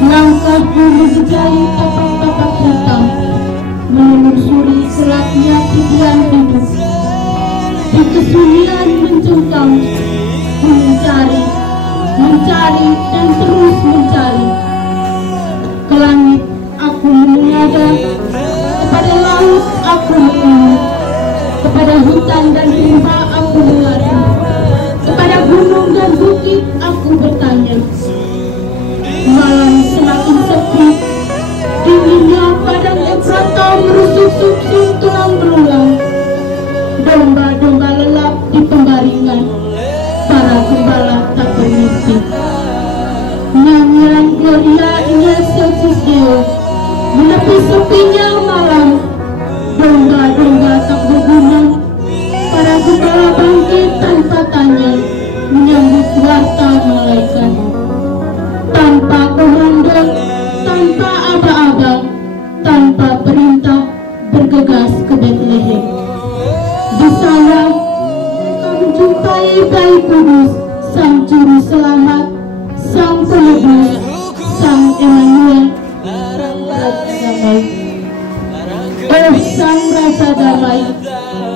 Langkahku menjejali tapak-tapak hitam, menelusuri selatnya titian hidup. Di kesunyian mencengkam, ku mencari dan terus mencari. Ke langit aku menengada, kepada laut aku mengeluh, kepada hutan dan rimba aku mengadu, kepada gunung dan bukit aku bertanya. Malam semakin sepi, dinginnya padang Efrata merusuk-susuk tulang belulang. Domba-domba lelap di pembaringan, para gembala tak bermimpi. Nyanyian Gloria in Excelsis Deo menepi sepinya malam. Domba-domba tak berguna, para gembala bangkit tanpa tanya, menyambut warta malaikat. Tanpa komando, tanpa aba-aba, tanpa perintah, bergegas ke Bethlehem. Di sana mereka menjumpai bayi kudus, sang juru selamat, sang penebus, sang Emmanuel, sang Raja Damai. Oh sang Raja Damai,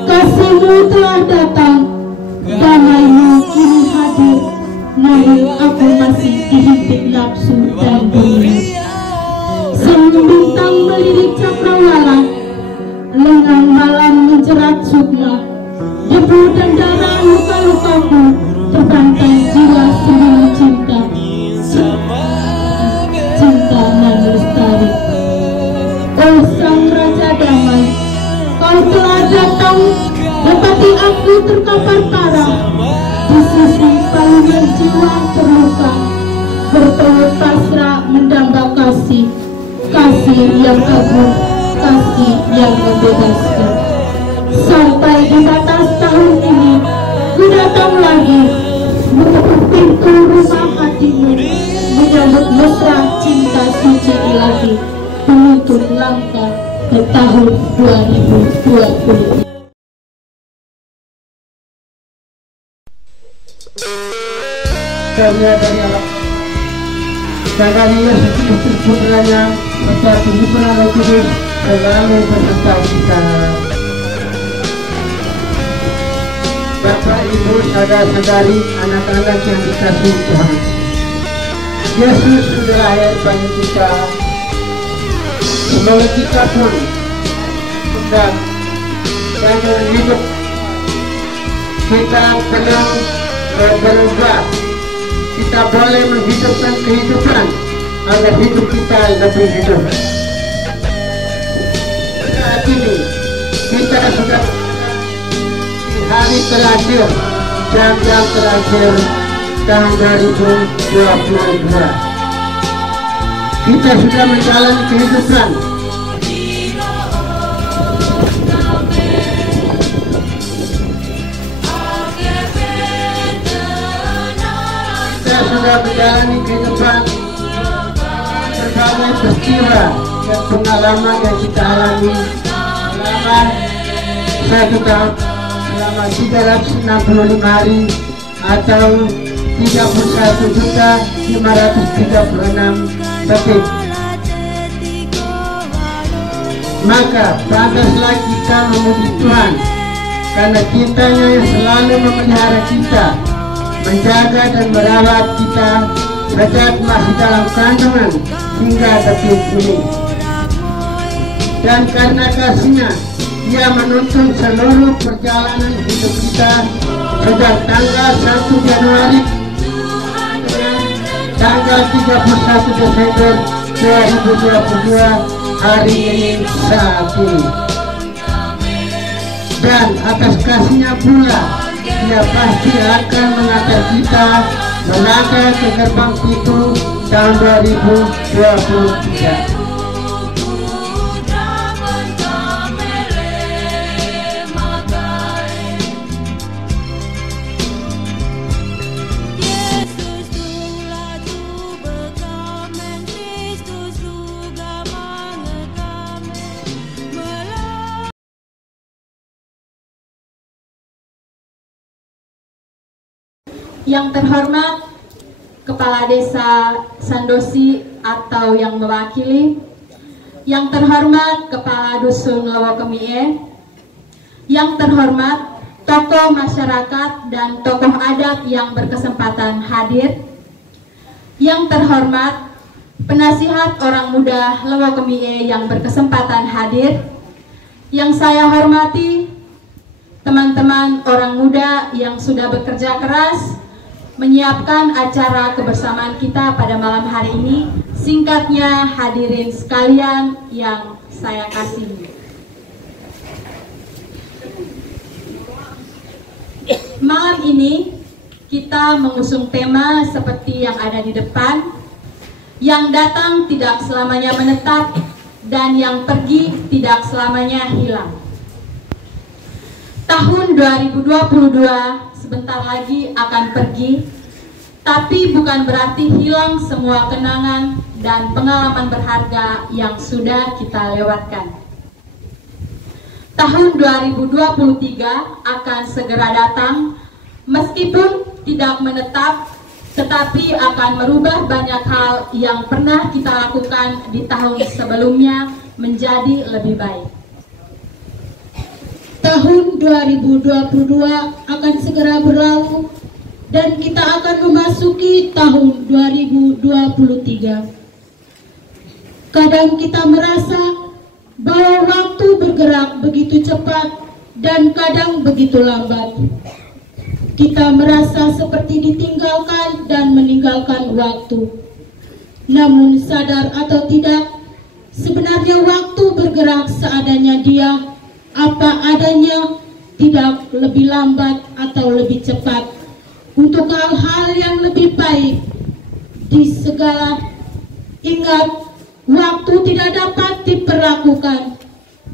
kasih-Mu telah datang, damai-Mu kini hadir. Namun aku masih dihimpit nafsu dan dunia. Senyum bintang melirik cakrawala, lengang malam menjerat sukma. Debu dan darah luka-lukaku terbantai jiwa sembunyi cinta. Cinta nan lestari. Oh sang Raja Damai, Kau telah datang, dapati aku terkapar parah. Di sisi palungan jiwa terluka, bertelur pasrah mendamba kasih, kasih yang kabur, kasih yang membebaskan. Sampai di batas tahun ini, ku datang lagi, mengetuk pintu rumah hatimu, menyambut mesra cinta suci ilahi, penutup langkah ke tahun 2020. Karena dari Allah dan dari Yesus putranya serta Tuhan Roh Kudus selalu beserta kita. Bapak, Ibu, saudara-saudari, anak-anak yang dikasihi Tuhan, Yesus sudah lahir bagi kita. Semoga kita pun sedang hidup kita tenang dan berubah. Kita boleh menghidupkan kehidupan agar hidup kita lebih hidup. Saat ini kita sudah di hari terakhir, jam-jam terakhir tahun 2022. Kita sudah menjalani kehidupan sudah menjalani kehidupan berbagai peristiwa dan pengalaman yang kita alami selama 1 tahun, selama 365 hari atau 31.536 detik. Maka pantaslah kita memuji Tuhan karena Kitanya yang selalu memelihara kita, menjaga dan merawat kita sejak masih dalam kandungan hingga detik ini. Dan karena kasih-Nya, Dia menuntun seluruh perjalanan hidup kita sejak tanggal 1 Januari tanggal 31 Desember 2022 hari ini saat ini. Dan atas kasih-Nya pula Dia pasti akan mengantar kita melangkah ke gerbang pintu tahun 2023. Yang terhormat Kepala Desa Sandosi atau yang mewakili, yang terhormat Kepala Dusun Lowokemie, yang terhormat tokoh masyarakat dan tokoh adat yang berkesempatan hadir, yang terhormat penasihat orang muda Lowokemie yang berkesempatan hadir, yang saya hormati teman-teman orang muda yang sudah bekerja keras menyiapkan acara kebersamaan kita pada malam hari ini. Singkatnya, hadirin sekalian yang saya kasihi. Malam ini kita mengusung tema seperti yang ada di depan. Yang datang tidak selamanya menetap dan yang pergi tidak selamanya hilang. Tahun 2022 sebentar lagi akan pergi, tapi bukan berarti hilang semua kenangan dan pengalaman berharga yang sudah kita lewatkan. Tahun 2023 akan segera datang, meskipun tidak menetap, tetapi akan merubah banyak hal yang pernah kita lakukan di tahun sebelumnya menjadi lebih baik. Tahun 2022 akan segera berlalu dan kita akan memasuki tahun 2023. Kadang kita merasa bahwa waktu bergerak begitu cepat dan kadang begitu lambat. Kita merasa seperti ditinggalkan dan meninggalkan waktu. Namun sadar atau tidak, sebenarnya waktu bergerak seadanya dia, apa adanya, tidak lebih lambat atau lebih cepat untuk hal-hal yang lebih baik di segala. Ingat, waktu tidak dapat diperlakukan.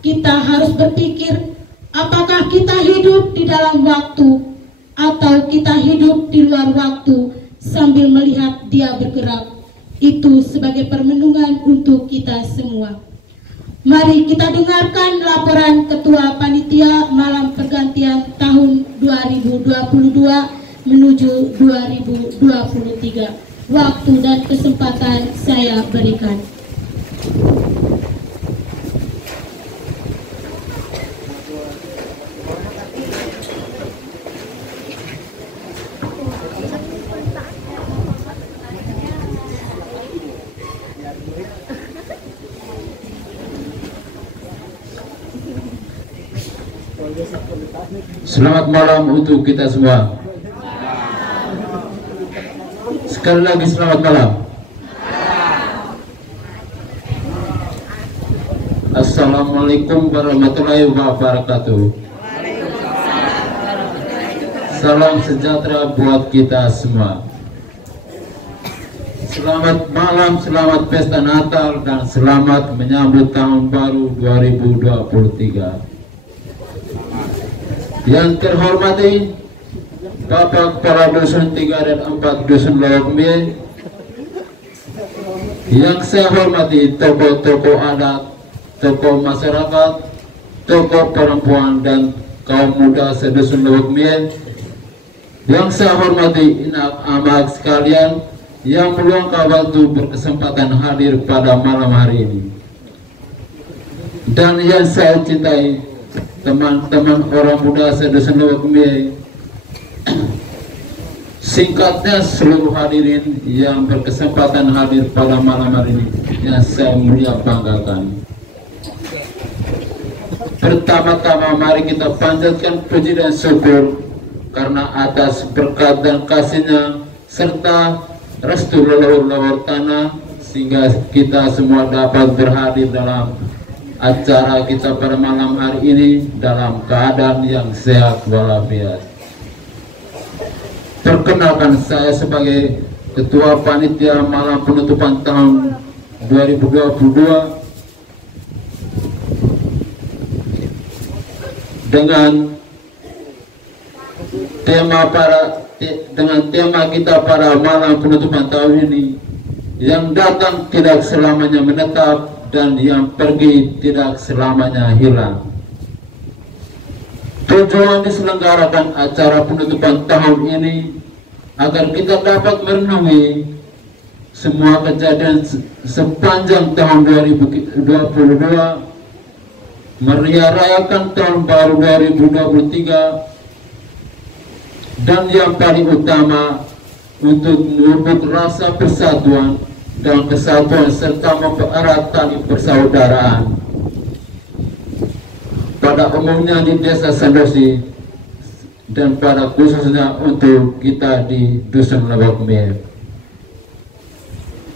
Kita harus berpikir, apakah kita hidup di dalam waktu atau kita hidup di luar waktu sambil melihat dia bergerak. Itu sebagai permenungan untuk kita semua. Mari kita dengarkan laporan Ketua Panitia Malam Pergantian tahun 2022 menuju 2023. Waktu dan kesempatan saya berikan. Selamat malam untuk kita semua. Sekali lagi selamat malam. Assalamualaikum warahmatullahi wabarakatuh. Salam sejahtera buat kita semua. Selamat malam, selamat pesta Natal dan selamat menyambut tahun baru 2023. Yang terhormati Bapak Kepala Dusun 3 dan 4 Dusun Lowokemie, yang saya hormati tokoh-tokoh adat, tokoh masyarakat, tokoh perempuan dan kaum muda sedusun Lowokemie, yang saya hormati inak amak sekalian yang meluangkan waktu berkesempatan hadir pada malam hari ini, dan yang saya cintai teman-teman orang muda sedusun Lowokemie. Singkatnya, seluruh hadirin yang berkesempatan hadir pada malam hari ini yang saya mulia banggakan. Pertama-tama mari kita panjatkan puji dan syukur karena atas berkat dan kasihnya serta restu leluhur tanah, sehingga kita semua dapat berhadir dalam acara kita pada malam hari ini dalam keadaan yang sehat walafiat. Perkenalkan, saya sebagai Ketua Panitia Malam Penutupan tahun 2022 dengan tema kita pada malam penutupan tahun ini, yang datang tidak selamanya menetap dan yang pergi tidak selamanya hilang. Tujuan diselenggarakan acara penutupan tahun ini agar kita dapat merenungi semua kejadian sepanjang tahun 2022, merayakan tahun baru 2023, dan yang paling utama untuk memupuk rasa persatuan dan kesatuan serta mempererat tali persaudaraan pada umumnya di Desa Sandosi dan pada khususnya untuk kita di Dusun Lebakmir.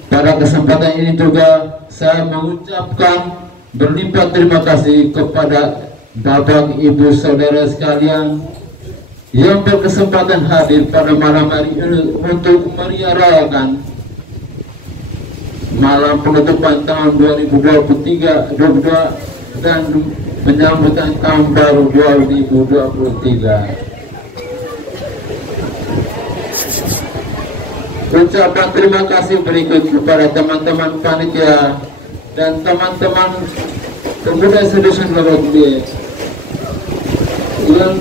Pada kesempatan ini juga saya mengucapkan berlimpah terima kasih kepada Bapak Ibu Saudara sekalian yang berkesempatan hadir pada malam hari ini untuk merayakan malam penutupan tahun 2023 dan penyambutan tahun baru 2023. Ucapan terima kasih berikut kepada teman-teman panitia dan teman-teman pemuda sedusun Lebakmir yang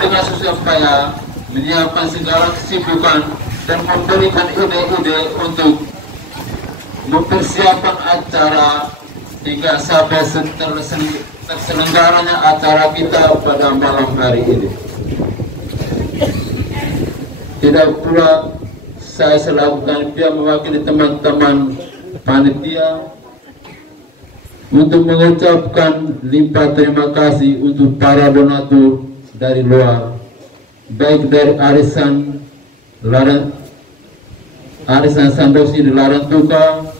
dengan susah payah menyiapkan segala kesibukan dan memberikan ide-ide untuk mempersiapkan acara hingga sampai terselenggaranya acara kita pada malam hari ini. Tidak pula saya selaku panitia mewakili teman-teman panitia untuk mengucapkan limpah terima kasih untuk para donatur dari luar, baik dari arisan Sandosi di Larantuka,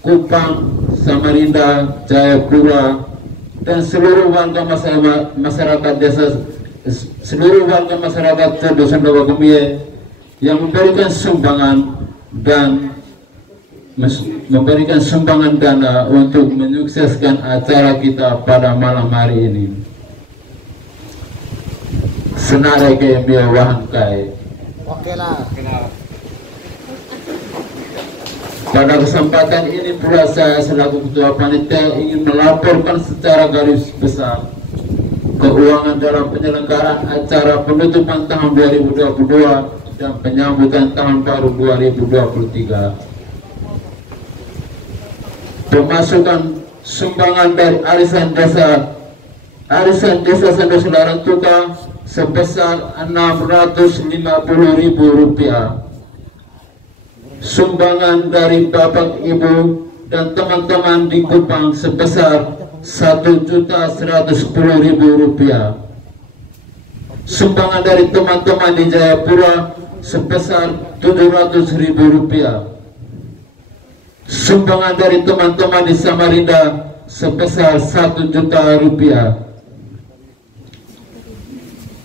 Kupang, Samarinda, Jayapura, dan seluruh warga masyarakat desa, seluruh warga masyarakat Dusun Lebakmir yang memberikan sumbangan dana untuk menyukseskan acara kita pada malam hari ini. Senare ke biawahan kai. Oke lah. Pada kesempatan ini pula saya selaku ketua panitia ingin melaporkan secara garis besar keuangan dalam penyelenggaraan acara penutupan tahun 2022 dan penyambutan tahun baru 2023. Pemasukan sumbangan dari arisan desa Sandosi Larantuka sebesar Rp650.000. Sumbangan dari Bapak Ibu dan teman-teman di Kupang sebesar Rp1.110.000. Sumbangan dari teman-teman di Jayapura sebesar Rp700.000. Sumbangan dari teman-teman di Samarinda sebesar Rp1 juta.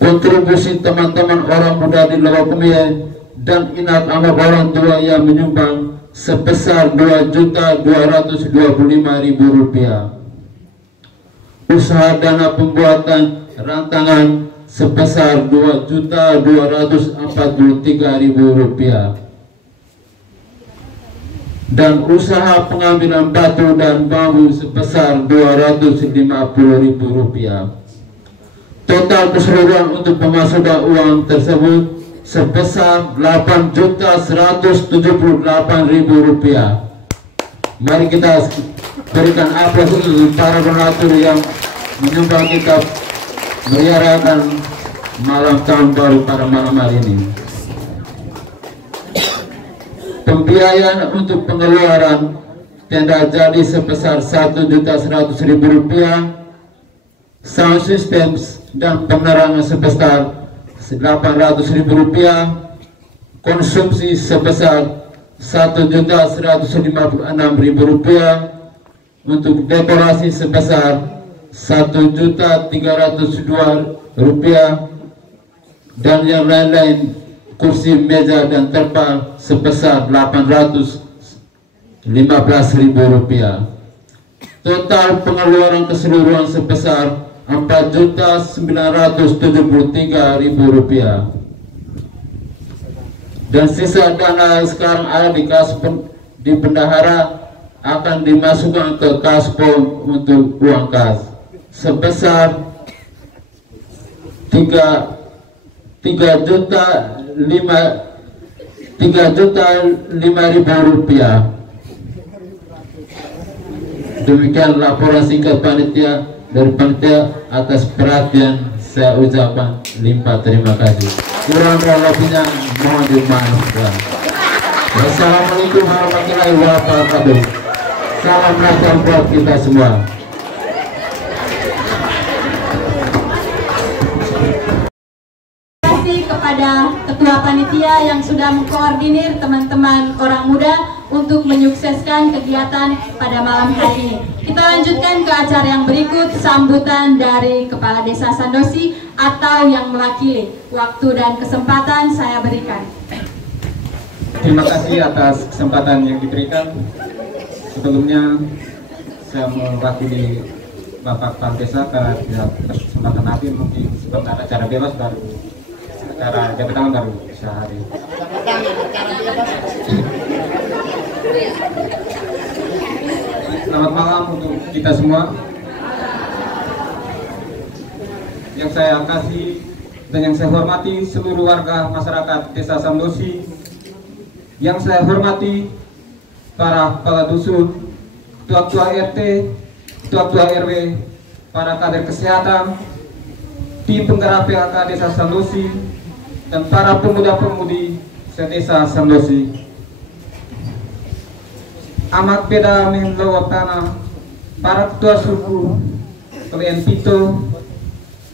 Kontribusi teman-teman orang muda di Lebakmir dan inap anak orang tua yang menyumbang sebesar Rp2.225.000. Usaha dana pembuatan rantangan sebesar Rp2.243.000 dan usaha pengambilan batu dan bambu sebesar Rp250.000. Total keseluruhan untuk pemasukan uang tersebut sebesar Rp8.178.000. Mari kita berikan aplaus untuk para donatur yang menyumbang kita merayakan malam tahun baru pada malam hari ini. Pembiayaan untuk pengeluaran tenda jadi sebesar Rp1.100.000, sound system dan penerangan sebesar Rp800.000, konsumsi sebesar Rp1.156.000, untuk dekorasi sebesar Rp1.302.000, dan yang lain-lain, kursi, meja, dan terpal sebesar Rp815.000. Total pengeluaran keseluruhan sebesar Rp4.973.000. Dan sisa dana sekarang ada di kas di bendahara akan dimasukkan ke kas pom untuk uang kas sebesar 3.500.000 rupiah. Demikian laporan singkat panitia dari panitia. Atas perhatian saya ucapkan limpah terima kasih. Kurang lebihnya mohon dimaafkan. Wassalamualaikum warahmatullahi wabarakatuh. Salam Natal buat kita semua. Terima kasih kepada Ketua Panitia yang sudah mengkoordinir teman-teman orang muda untuk menyukseskan kegiatan pada malam hari ini. Kita lanjutkan ke acara yang berikut, sambutan dari Kepala Desa Sandosi atau yang mewakili. Waktu dan kesempatan saya berikan. Terima kasih atas kesempatan yang diberikan. Sebelumnya saya mewakili Bapak Kepala Desa karena tidak kesempatan nanti mungkin sebentar acara bebas baru acara jabatan baru sehari. Selamat malam untuk kita semua. Yang saya kasih dan yang saya hormati seluruh warga masyarakat Desa Sandosi. Yang saya hormati para kepala dusun, ketua-ketua RT, ketua-ketua RW, para kader kesehatan, tim penggerak PKK Desa Sandosi, dan para pemuda-pemudi Desa Sandosi. Amat beda menlawat tanah, para ketua suku, kalian pito,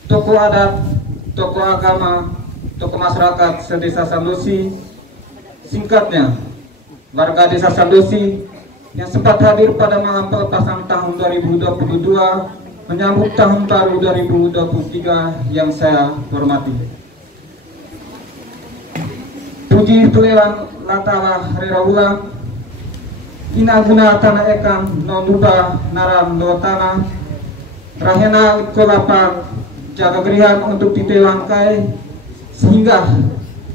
tokoh adat, tokoh agama, tokoh masyarakat Desa Sandosi. Singkatnya, warga Desa Sandosi yang sempat hadir pada malam pelepasan tahun 2022 menyambut tahun baru 2023 yang saya hormati. Puji Tuhan latala reraulang, ina guna tanah ekan non-duba naran do tanah, rahena kolapang jaga gerihan untuk ditewangkai, sehingga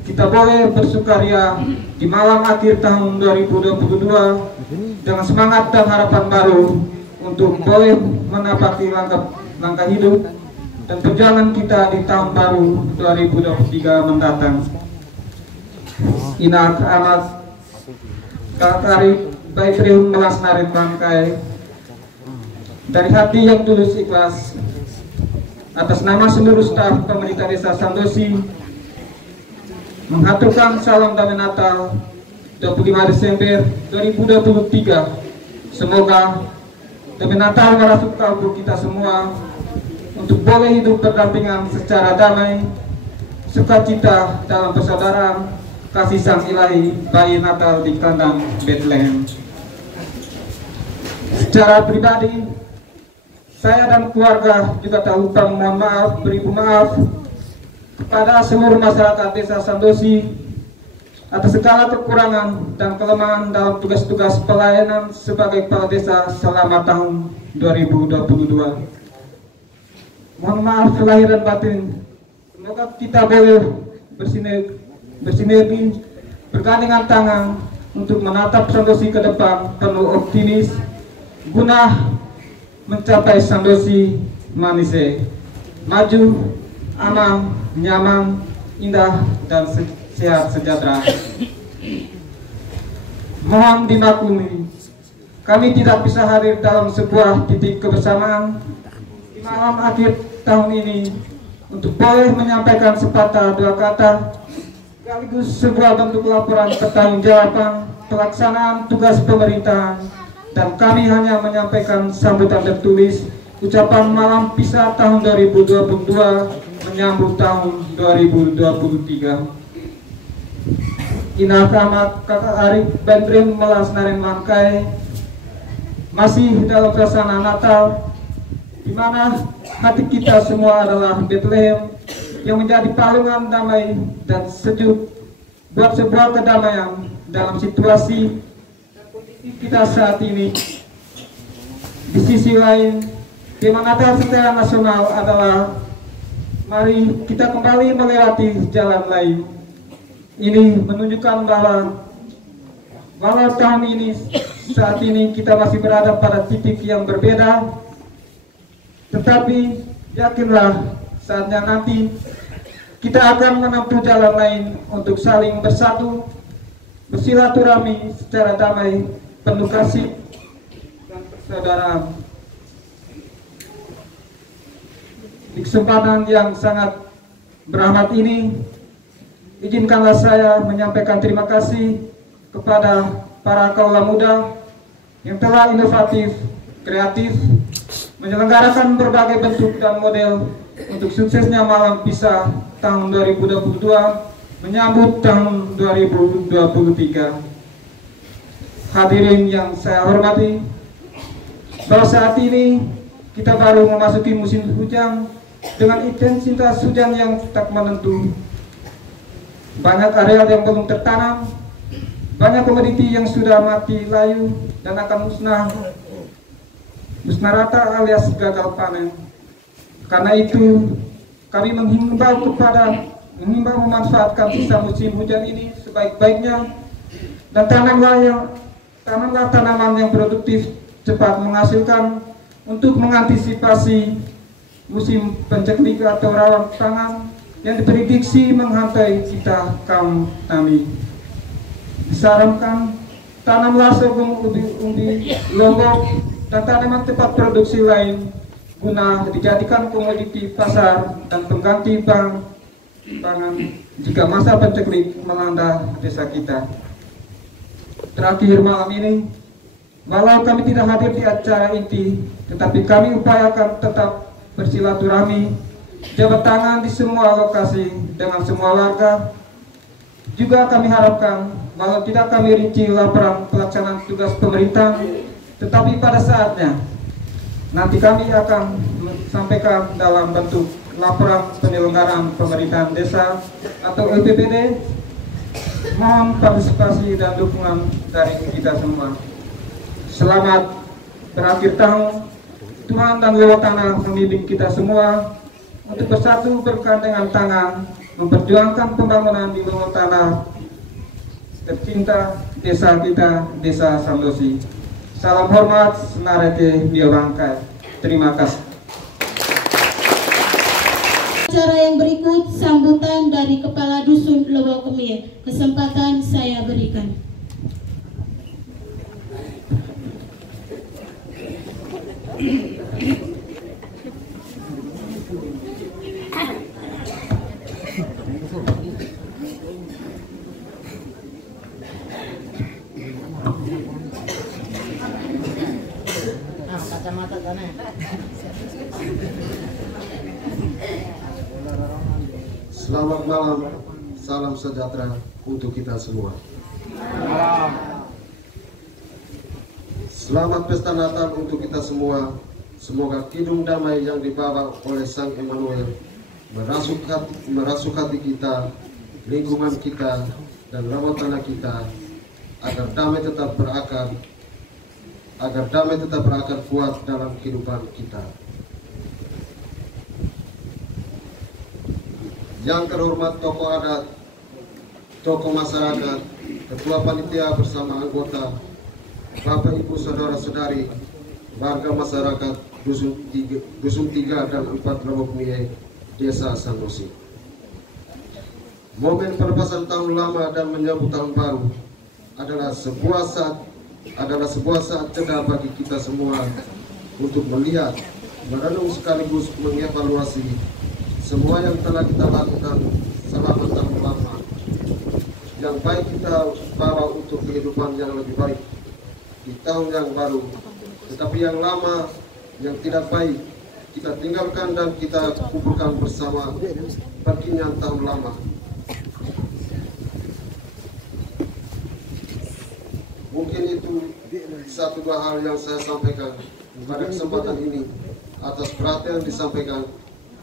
kita boleh bersukaria di malam akhir tahun 2022 dengan semangat dan harapan baru untuk boleh menapaki langkah hidup dan perjalanan kita di tahun baru 2023 mendatang. Ina amat kakari baik rehum melasnarin bangkai dari hati yang tulus ikhlas atas nama seluruh staf pemerintah Desa Sandosi mengaturkan salam damai Natal 25 Desember 2023. Semoga damai Natal merasuk kalbu kita semua untuk boleh hidup berdampingan secara damai, sukacita dalam persaudaraan, kasih sang ilahi bayi Natal di kandang Bethlehem. Secara pribadi, saya dan keluarga juga tak lupa mohon maaf, beribu maaf kepada seluruh masyarakat Desa Sandosi atas segala kekurangan dan kelemahan dalam tugas-tugas pelayanan sebagai kepala desa selama tahun 2022. Mohon maaf lahir dan batin. Semoga kita boleh bersinergi, bergandengan tangan untuk menatap Sandosi ke depan penuh optimis guna mencapai Sandosi manise, maju, aman, nyaman, indah, dan sehat sejahtera. Mohon dimaklumi, kami tidak bisa hadir dalam sebuah titik kebersamaan di malam akhir tahun ini untuk boleh menyampaikan sepatah dua kata sekaligus sebuah bentuk laporan pertanggungjawaban pelaksanaan tugas pemerintahan, dan kami hanya menyampaikan sambutan tertulis ucapan malam pisah tahun 2022 menyambut tahun 2023. Ina kamat kakak Arif Bentrim melasnarin mangkai masih dalam suasana Natal, di mana hati kita semua adalah Bethlehem yang menjadi palungan damai dan sejuk buat sebuah kedamaian dalam situasi kita saat ini. Di sisi lain, tema Natal secara nasional adalah mari kita kembali melewati jalan lain. Ini menunjukkan bahwa walau tahun ini saat ini kita masih berada pada titik yang berbeda, tetapi yakinlah saatnya nanti kita akan menempuh jalan lain untuk saling bersatu, bersilaturahmi secara damai, penuh kasih dan persaudaraan. Di kesempatan yang sangat berahmat ini, izinkanlah saya menyampaikan terima kasih kepada para kaula muda yang telah inovatif, kreatif, menyelenggarakan berbagai bentuk dan model untuk suksesnya Malam Pisah tahun 2022 menyambut tahun 2023. Hadirin yang saya hormati, bahwa saat ini kita baru memasuki musim hujan dengan intensitas hujan yang tak menentu. Banyak areal yang belum tertanam, banyak komoditi yang sudah mati layu dan akan musnah rata alias gagal panen. Karena itu kami menghimbau memanfaatkan sisa musim hujan ini sebaik-baiknya dan tanamlah tanaman yang produktif cepat menghasilkan untuk mengantisipasi musim penceklik atau rawan pangan yang diprediksi menghantai kita kaum tani. Disarankan tanamlah sorghum, umbi, lombok, dan tanaman tempat produksi lain guna dijadikan komoditi pasar dan pengganti pangan jika masa penceklik melanda desa kita. Terakhir malam ini, walau kami tidak hadir di acara inti, tetapi kami upayakan tetap bersilaturahmi, jabat tangan di semua lokasi dengan semua warga. Juga kami harapkan, walau tidak kami rinci laporan pelaksanaan tugas pemerintah, tetapi pada saatnya nanti kami akan sampaikan dalam bentuk laporan penyelenggaraan pemerintahan desa atau LPPD. Mohon partisipasi dan dukungan dari kita semua. Selamat berakhir tahun. Tuhan dan lewat tanah membimbing kita semua untuk bersatu bergandengan tangan memperjuangkan pembangunan di bawah tanah tercinta desa kita, Desa Sandosi. Salam hormat, Senarete Biobangkai. Terima kasih. Acara yang berikut sambutan dari Kepala Dusun Lewokemie. Kesempatan saya berikan. Selamat malam, salam sejahtera untuk kita semua. Selamat pesta Natal untuk kita semua. Semoga kidung damai yang dibawa oleh Sang Emmanuel merasuk hati kita, lingkungan kita, dan rawat tanah kita, agar damai tetap berakar kuat dalam kehidupan kita. Yang terhormat tokoh adat, tokoh masyarakat, ketua panitia bersama anggota, Bapak Ibu saudara-saudari, warga masyarakat Dusun 3 dan 4 Lewokemie, Desa Sandosi. Momen perlepasan tahun lama dan menyambut tahun baru adalah sebuah saat jeda bagi kita semua untuk melihat, merenung sekaligus mengevaluasi semua yang telah kita lakukan selama tahun lama, yang baik kita bawa untuk kehidupan yang lebih baik di tahun yang baru, tetapi yang lama, yang tidak baik, kita tinggalkan dan kita kumpulkan bersama perginya tahun lama. Mungkin itu satu dua hal yang saya sampaikan pada kesempatan ini. Atas perhatian disampaikan,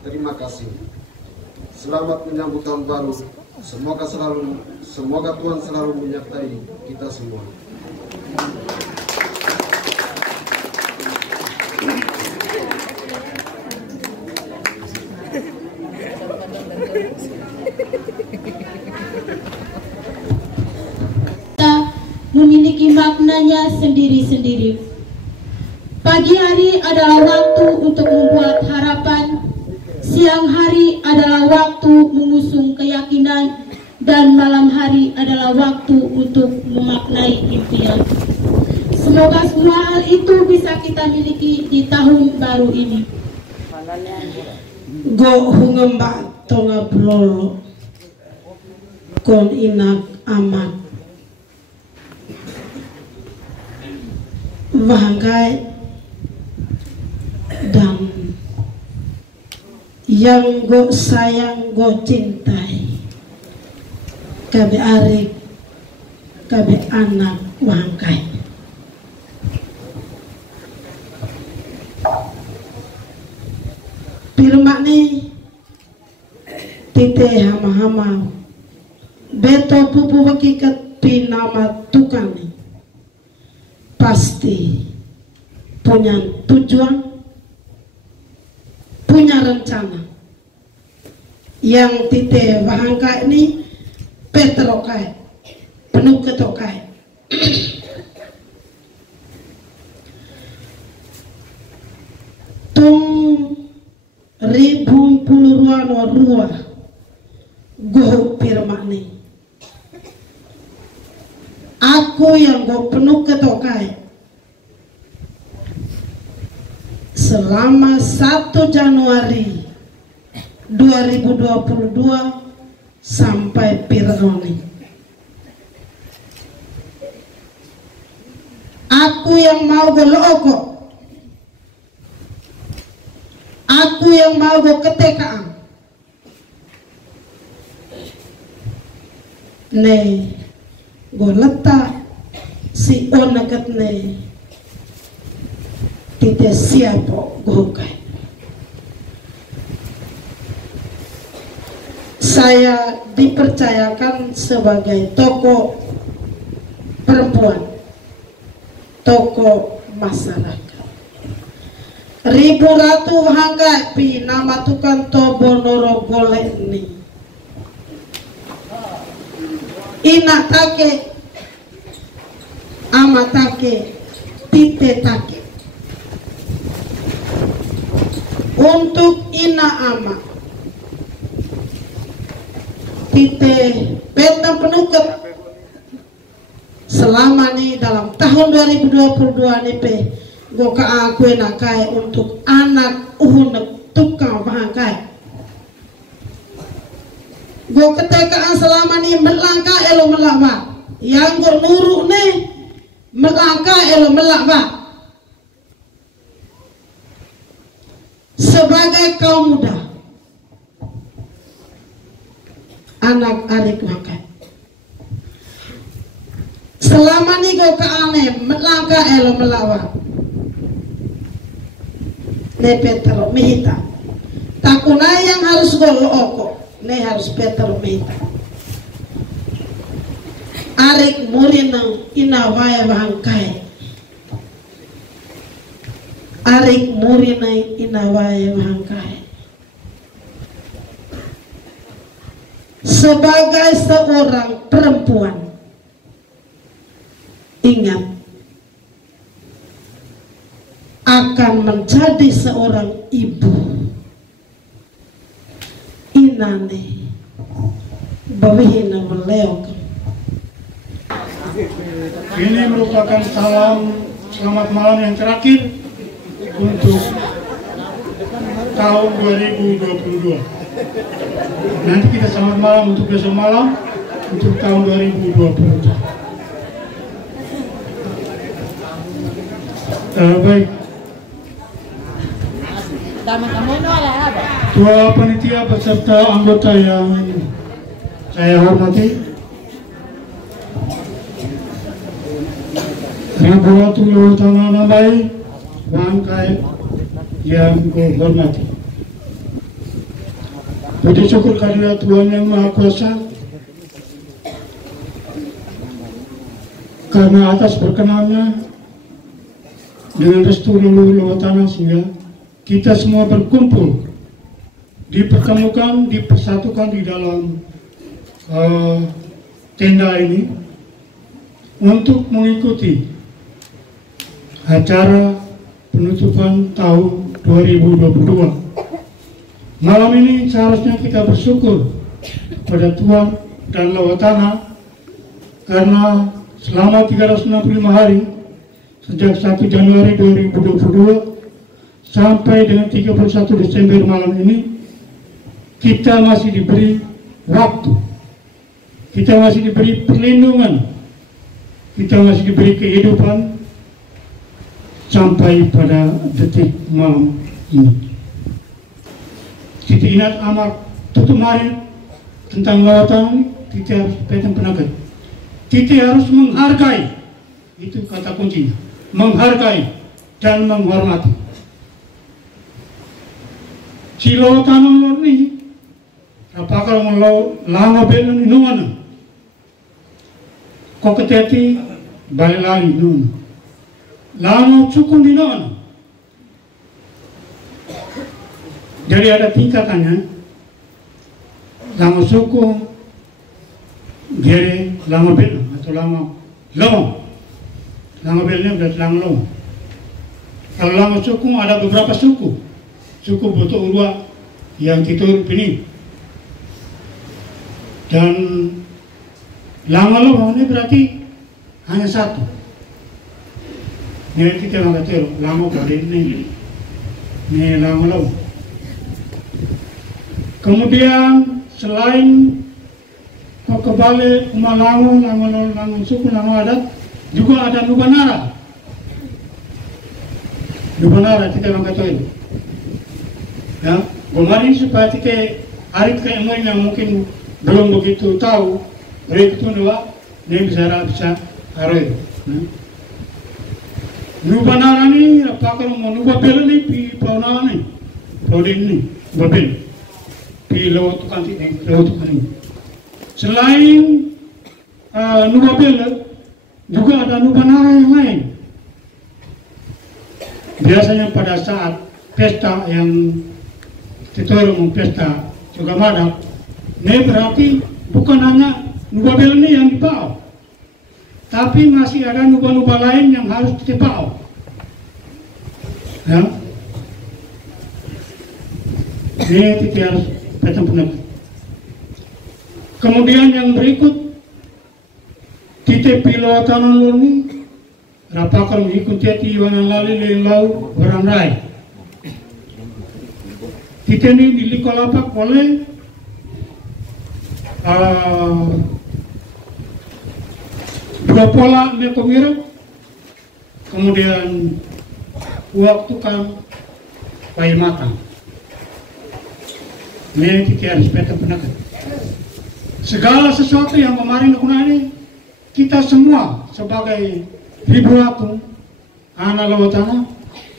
terima kasih. Selamat menyambut tahun baru. Semoga Tuhan selalu menyertai kita semua. Memiliki maknanya sendiri-sendiri. Pagi hari adalah waktu untuk membuat harapan, Siang hari adalah waktu mengusung keyakinan dan malam hari adalah waktu untuk memaknai impian. Semoga semua hal itu bisa kita miliki di tahun baru ini. Go hungembak tonga blolo kon inak amat Wahangkai dan yang go sayang go cintai kabe arik kabe anak Wahangkai. Pirmak ni tite hama-hama beto pupu hakikat pinama tukang pasti punya tujuan, punya rencana. Yang tite Wahangkai ini peterokai, penuh ketokai. Tung ribu puluhan ruah go pirmak ni. Aku yang go penuh ketokai selama 1 Januari 2022 sampai pironi. Aku yang mau go loko, aku yang mau go ketekaan. Ne go letak si onakat ne tidak siapa gokai. Saya dipercayakan sebagai tokoh perempuan, tokoh masyarakat. Ribu ratu Wahangkai pi nama tukang tobo noro golek ni. Ina take, ama take, tite take. Untuk ina ama tite peta penuket selama ni dalam tahun 2022 ni pe go ka aku nakai untuk anak uhunek tukang Wahangkai. Go ketekaan selama ni melangkah elo melakwa, yang go nuruk ni melangkah elo melakwa. Sebagai kaum muda, anak adik Wahangkai, selama ni go ke aneh melangkah elo melakwa, nepet teruk mihita, takunai yang harus go looko, ne harus petero mihita. Arik murinang inawaya Wahangkai. Arik murinai inawaya Wahangkai. Sebagai seorang perempuan, ingat akan menjadi seorang ibu. Inane bawihina meleok. Ini merupakan salam selamat malam yang terakhir untuk tahun 2022. Nanti kita selamat malam untuk besok malam untuk tahun 2022. Baik. Tua panitia beserta anggota yang saya hormati, Ribu Ratu Tanah Nambai Wahangkai yang kuhormati. Puji syukur kehadirat Tuhan Yang Maha Kuasa karena atas berkenannya dengan restu leluhur tanah sehingga kita semua berkumpul, dipertemukan, dipersatukan di dalam tenda ini untuk mengikuti acara penutupan tahun 2022 Malam ini seharusnya kita bersyukur kepada Tuhan dan laut tanah karena selama 365 hari sejak 1 Januari 2022 sampai dengan 31 Desember malam ini kita masih diberi waktu, kita masih diberi perlindungan, kita masih diberi kehidupan sampai pada detik malam ini. Kita ingat amat tutup Maret tentang lautan, kita harus pegang penagat. Kita harus menghargai, itu kata kuncinya, menghargai dan menghormati. Si lautan ini, apakah mau lama belon inuana, kok keteti balik lagi inuana, lama cukun inuana. Jadi ada tingkatannya, lama suku, gere, lama bel atau lama long. Lama belnya berarti lama long. Kalau lama suku ada beberapa suku, suku Boto Urwa yang Titur Pini. Dan lama long ini berarti hanya satu. Ini kita mengatakan lama pada ini lama long. Kemudian selain Kokebale, Umalangu, Langun suku, Langun adat, juga ada Nubanara. Nubanara kita mengatakan. Ya, kemarin supaya kita hari keempat yang mungkin belum begitu tahu, mereka itu ini bisa haroy. Nubanara ini apakah mau Nubabel ini di Pauna ini, Paudin ini, Babel. Di laut tukang ini. Selain Nubabel, juga ada Nubanara yang lain. Biasanya pada saat pesta yang Titorong pesta juga madak, ini berarti bukan hanya Nubabel ini yang dibawa, tapi masih ada nuba-nuba lain yang harus dibawa. Ya. Ini kita harus petang pendapat. Kemudian yang berikut, tite pilawatan lorni, rapakar mengikuti hati iwanan lali lelau beramrai. Tite ini dilikolapak oleh dua pola mekomira, kemudian waktu kan bayi makan. Ini kita harus petang pendapat. Segala sesuatu yang kemarin ini kita semua sebagai ribuatu anak lawatana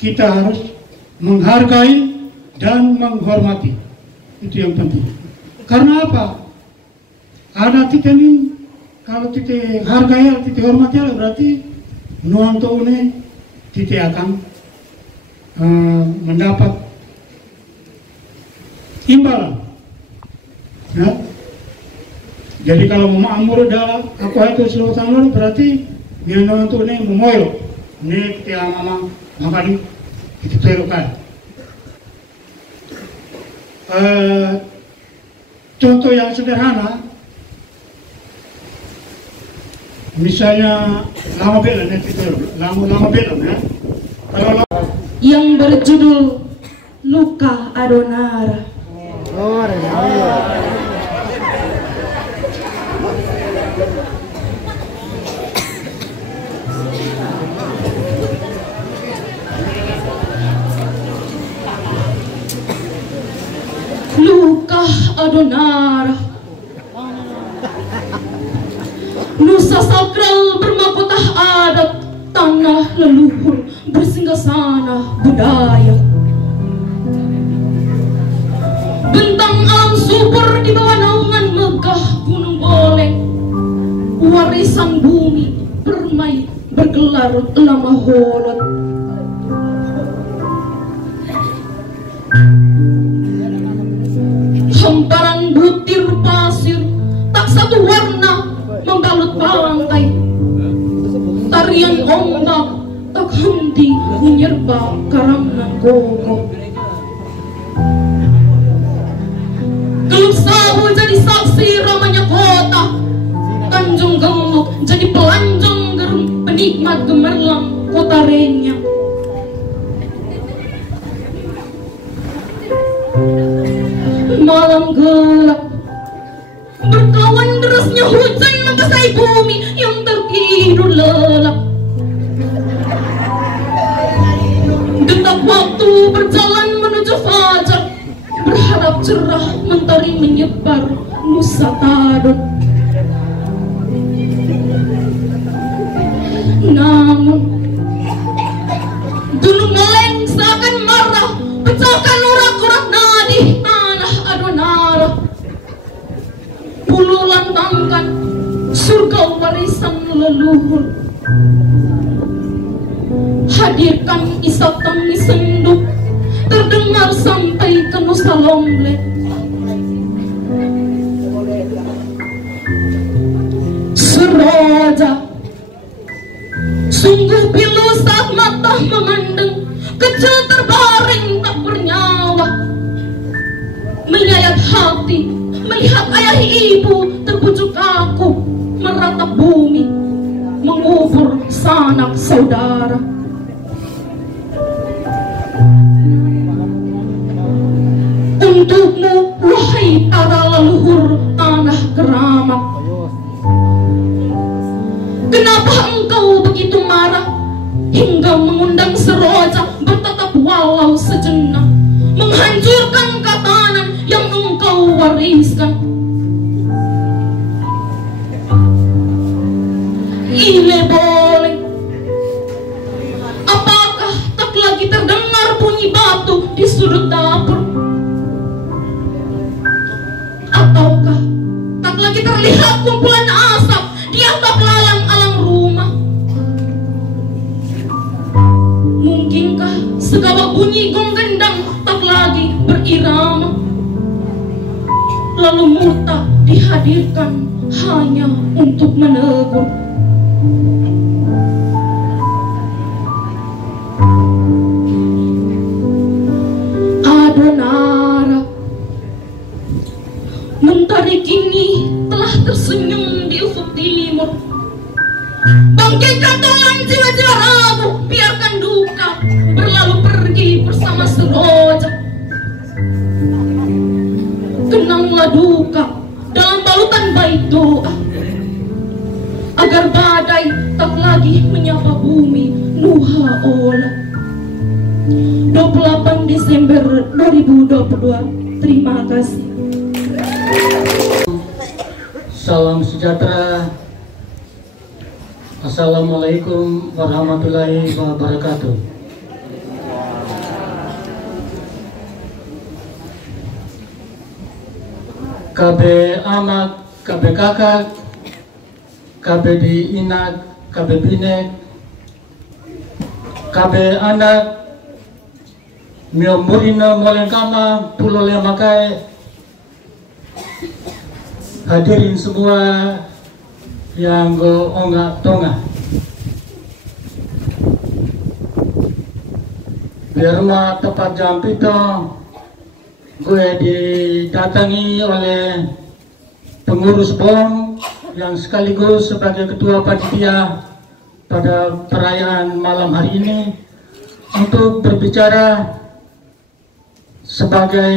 kita harus menghargai dan menghormati. Itu yang penting. Karena apa? Ada kita ini kalau kita hargai, kita hormati berarti nuanto ini kita akan mendapat imbalan. Ya. Jadi kalau memakmur dalam aku itu seluruh tahun berarti yang untuk ini memoyo ini kita mama makanya kita terukan. Contoh yang sederhana, misalnya lama belon ya kita lama belon ya. Kalau yang berjudul Luka Adonara. Luka Adonara, nusa sakral bermahkota adat tanah leluhur bersinggasana budaya. Bentang alam subur di bawah naungan megah gunung boleng, warisan bumi permai bergelar lama holot. Hamparan butir pasir tak satu warna membalut bangkai. Tarian ombak tak henti menyerba karangan gogok. nikmat gemerlang kota Renya. Malam gelap, berkawan derasnya hujan membasahi bumi yang tertidur lelap. Detak waktu berjalan menuju fajar, berharap cerah mentari menyebar Nusa Tadut. Namun gunung Meleng seakan marah, pecahkan urat-urat nadi tanah Adonara. Puluh lantangkan surga warisan leluhur, hadirkan isak tangis sendu terdengar sampai ke Nusa Lomble. Seroja sungguh pilu saat mata memandang kecil terbaring tak bernyawa, menyayat hati melihat ayah ibu terbujuk kaku meratap bumi mengubur sanak saudara. Untukmu wahai para leluhur tanah keramat, kenapa engkau begitu marah hingga mengundang Seroja bertatap walau sejenak, menghancurkan katanan yang engkau wariskan? Ile boleh, apakah tak lagi terdengar bunyi batu di sudut dapur? Ataukah tak lagi terlihat kumpulan asap di atap lalang-alang rumah? Mungkinkah segala bunyi gong gendang tak lagi berirama? Lalu Muta dihadirkan hanya untuk menegur. Adonara, mentari kini telah tersenyum di ufuk timur. Bangkitkan tolong jiwa-jiwa ragu, biarkan duka berlalu pergi bersama Seroja. Kenanglah duka dalam balutan bait doa, agar badai tak lagi menyapa bumi Nuha Ola. 28 Desember 2022. Terima kasih. Salam sejahtera. Assalamualaikum warahmatullahi wabarakatuh. Kabe amak, kabe kakak, kabe di inak, kabe binek, kabe anak, mio murina moleng kama, pulau lemakai, hadirin semua yang go onga tonga. Di rumah tepat jam itu gue didatangi oleh pengurus BOM yang sekaligus sebagai ketua panitia pada perayaan malam hari ini untuk berbicara sebagai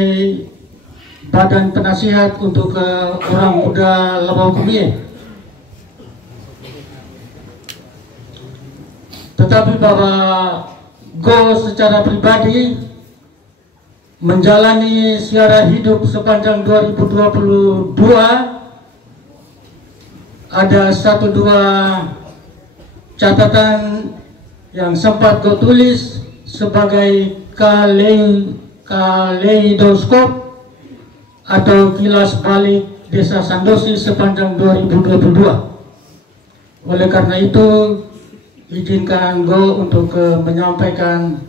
badan penasihat untuk orang muda Labau Kumie. Tetapi bahwa Go secara pribadi menjalani siara hidup sepanjang 2022 ada 1-2 catatan yang sempat Go tulis sebagai kaleidoskop atau kilas balik Desa Sandosi sepanjang 2022. Oleh karena itu izinkan Go untuk menyampaikan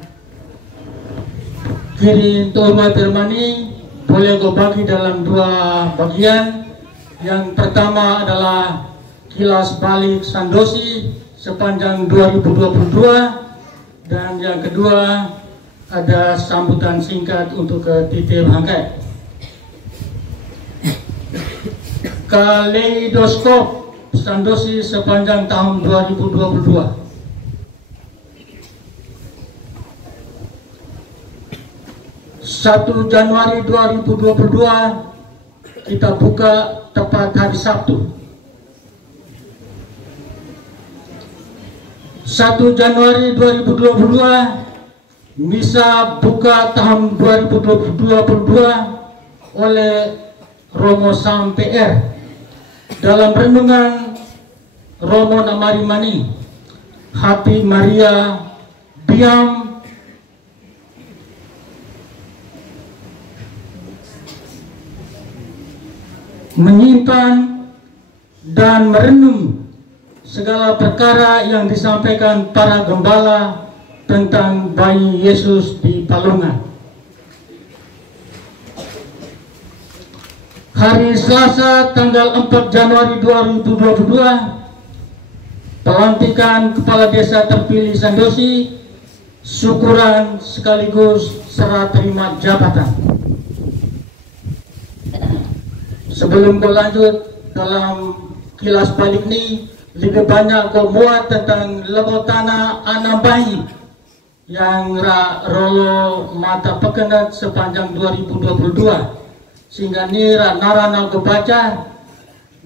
kiri Tuhma Permani. Boleh Go bagi dalam 2 bagian. Yang pertama adalah kilas balik Sandosi sepanjang 2022, dan yang kedua ada sambutan singkat untuk ke Titip Hangkai. Kaleidoskop Sandosi sepanjang tahun 2022. 1 Januari 2022 kita buka tepat hari Sabtu. 1 Januari 2022 misa buka tahun 2022 oleh Romo Sam PR dalam renungan Romo Namarimani Hati Maria diam menyimpan dan merenung segala perkara yang disampaikan para gembala tentang bayi Yesus di Palungan. Hari Selasa tanggal 4 Januari 2022 pelantikan Kepala Desa terpilih Sandosi, syukuran sekaligus serah terima jabatan. Sebelum berlanjut dalam kilas balik ini, lebih banyak kau muat tentang lebo tanah anak bayi yang rolo mata pekenat sepanjang 2022, sehingga nira narana kau baca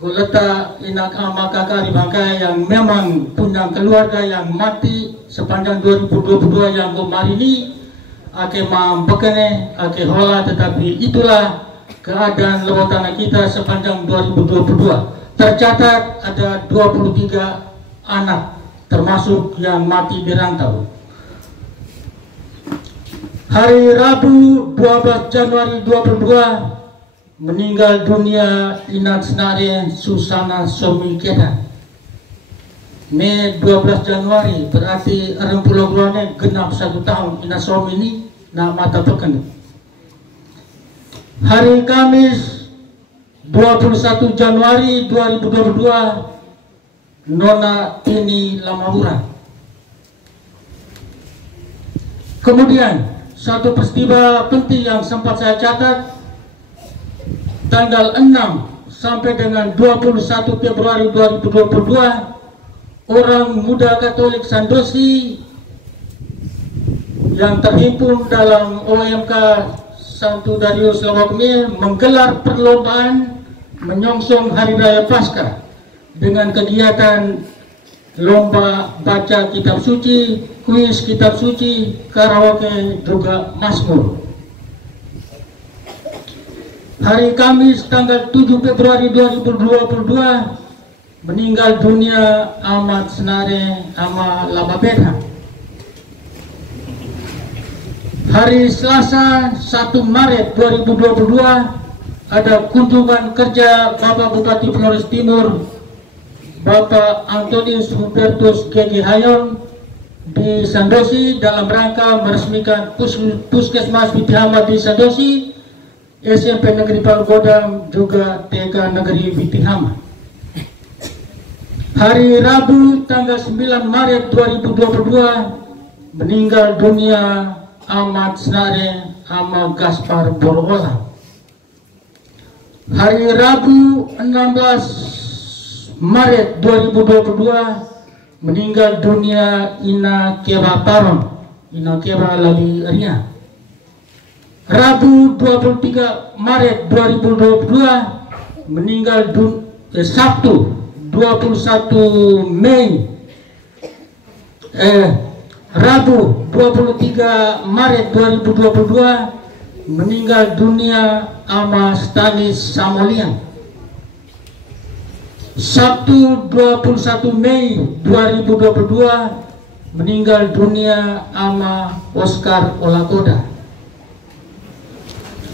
kau letak inak ama kakak di bangkai yang memang punya keluarga yang mati sepanjang 2022 yang kau mari ini ake mam pekene ake hola, tetapi itulah keadaan lewat tanah kita sepanjang 2022. Tercatat ada 23 anak termasuk yang mati di rantau. Hari Rabu 12 Januari 2022 meninggal dunia Inat Senare Susana Somi Kedan. Ini 12 Januari berarti 60 bulannya genap 1 tahun Inat Somi ini na mata pekan. Hari Kamis 21 Januari 2022 Nona Tini Lamahura. Kemudian satu peristiwa penting yang sempat saya catat tanggal 6 sampai dengan 21 Februari 2022 orang muda Katolik Sandosi yang terhimpun dalam OMK Santo Darius Lawakmir menggelar perlombaan menyongsong Hari Raya Paskah dengan kegiatan lomba baca kitab suci, kuis kitab suci, karaoke, juga mazmur. Hari Kamis tanggal 7 Februari 2022 meninggal dunia Ahmad Senare Ama Lababedha. Hari Selasa 1 Maret 2022 ada kunjungan kerja Bapak Bupati Flores Timur Bapak Antonius Hubertus Gege Hayon di Sandosi dalam rangka meresmikan Puskesmas Bitihama di Sandosi, SMP Negeri Palugodam, juga TK Negeri Bitihama. Hari Rabu tanggal 9 Maret 2022 meninggal dunia Ahmad Senare Ama Gaspar Borola. Hari Rabu 16 Maret 2022 meninggal dunia Ina Keba Paron, Ina Keba Lali Ria. Rabu 23 Maret 2022 meninggal Sabtu 21 Mei Rabu 23 Maret 2022 meninggal dunia Ama Stanis Samolian. Sabtu 21 Mei 2022 meninggal dunia Ama Oscar Olakoda.